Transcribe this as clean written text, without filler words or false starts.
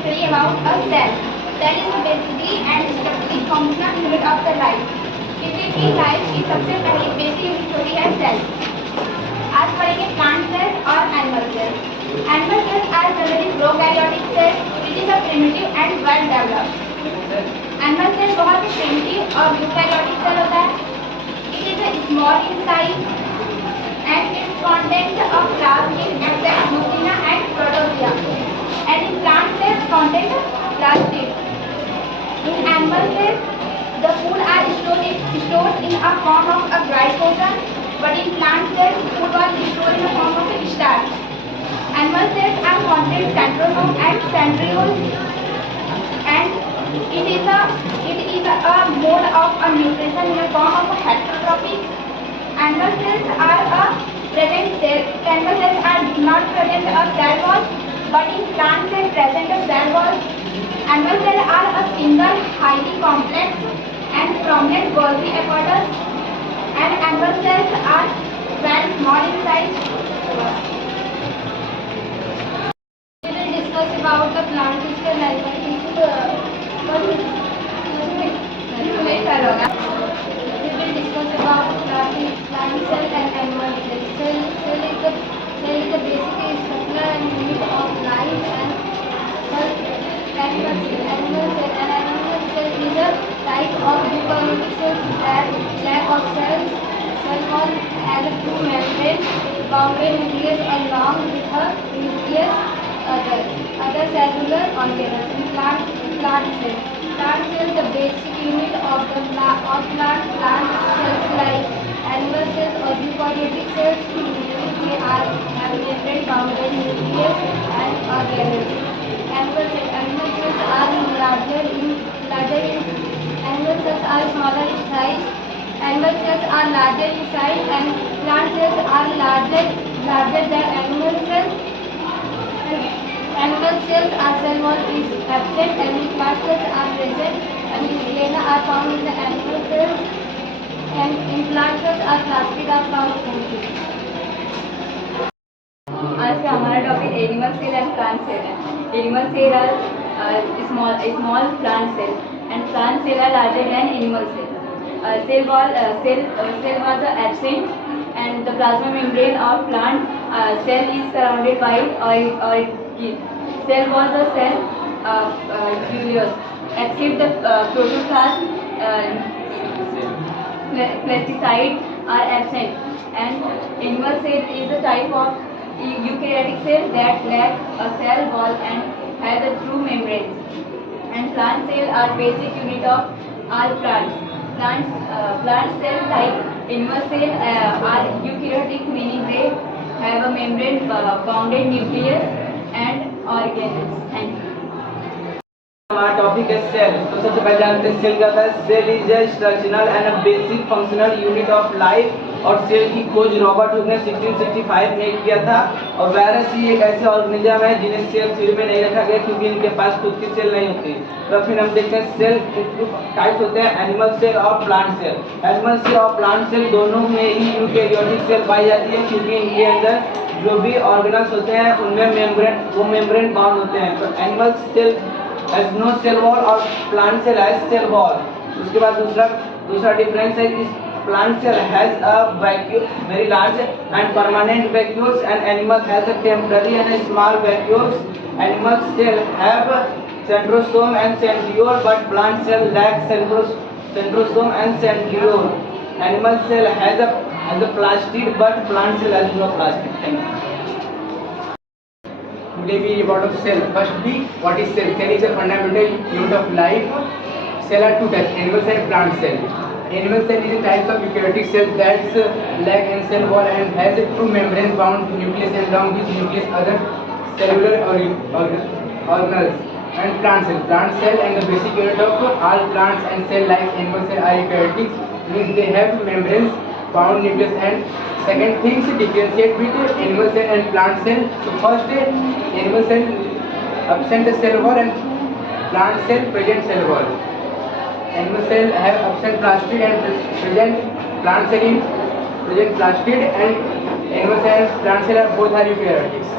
study about a cell. Cell is basically and structurally functional unit of the life. किसी भी life की सबसे पहली बेसिक यूनिट होती है सेल. आज पढ़ेंगे प्लांट सेल्स और animal cells. Animal cells are generally prokaryotic cells which is a primitive and well developed. Animal cell बहुत ही प्रिमिटिव और यूकैरियोटिक सेल होता है. It is small in size and its content of plasmid except nucleina and protozoa, and in plant cells content plasmid. In animal cells, the food are stored in a form of a glycogen, but in plant cells, food was stored in the form of a starch. Animal cells are contain centrosome and centrioles, and it is a mode of a nutrition in the form of a heterotrophic. Animal cells are not present a cell wall, but in plant cells present a cell wall. Animal cells are a single, highly complex and prominent Golgi apparatus, and animal cells are very small in size. We will discuss about the plant cell and we will discuss about plant cell and animal cell. Cell is the basic structure and unit of life, and animal cell is a type of eukaryotic cells that lack of cells. Cell wall has a two membrane bounded nucleus along with a nucleus other cellular organelles. In plant cell. Plant cells the basic unit of the plant cells like animal cells or eukaryotic cells. They have membrane bounded nucleus and organelles. Animal cells are larger in animal cells are smaller in size. Animal cells are larger in size, and plant cells are larger than animal cells. Animal cells are cell wall is absent, and plant cells are present, and nucleina are found in the animal cells, and in plant cells are plasmid are found only. आज का हमारा topic animal cell and plant cell है. Animal cell are small plant cell and plant cell are larger than animal cell. Cell was absent, and the plasma membrane of plant cell is surrounded by organelle. Cell was a cell nucleus except the protoplasm. Plasticide are absent, and animal cell is a type of eukaryotic cell that lack a cell wall and has a true membranes. And plant cell are basic unit of all plants. Plant cells like animal cell are eukaryotic, meaning they have a membrane bounded nucleus and organelles. Thank you. हमारा topic है cell. तो सबसे पहले जानते हैं cell क्या होता है. Cell is a structural and a basic functional unit of life. और सेल की खोज रॉबर्ट हुक ने 1665 में किया था. और वायरस ही एक ऐसे ऑर्गेनिज्म है जिन्हें सेल थ्योरी में नहीं रखा गया क्योंकि इनके पास खुद की सेल नहीं होती. तो फिर हम देखते हैं सेल टाइप्स होते हैं एनिमल सेल और प्लांट सेल. एनिमल सेल और प्लांट सेल दोनों में ही यूकैरियोटिक सेल पाई जाती है क्योंकि इनके अंदर जो भी ऑर्गेनल्स होते हैं उनमें मेम्ब्रेन बाउंड होते हैं. तो animal cell has no cell wall और plant cell has cell wall. उसके बाद दूसरा डिफरेंस है कि plant cell has a vacuole, very large and permanent vacuoles, and animal has a temporary and a small vacuoles. Animal cell have centrosome and centriole, but plant cell lack centrosome and centriole. Animal cell has a plastid, but plant cell has no plastid. Thank you. Today we about of cell. First be what is cell? Cell is a fundamental unit of life. Cell are two types: animal cell and plant cell. Animal cell is a type of eukaryotic cell that lack and cell wall and has a true membrane bound nucleus, and along with nucleus other cellular organelles. And plant cell and the basic unit of all plants and cell like animal cell are eukaryotic, means they have membranes bound nucleus. And second things differentiate with animal cell and plant cell. So first animal cell absent the cell wall and plant cell present cell wall. Animal cell have absent plastid and present plant cell in present plastid, and animal cell and plant cell are both are eukaryotics.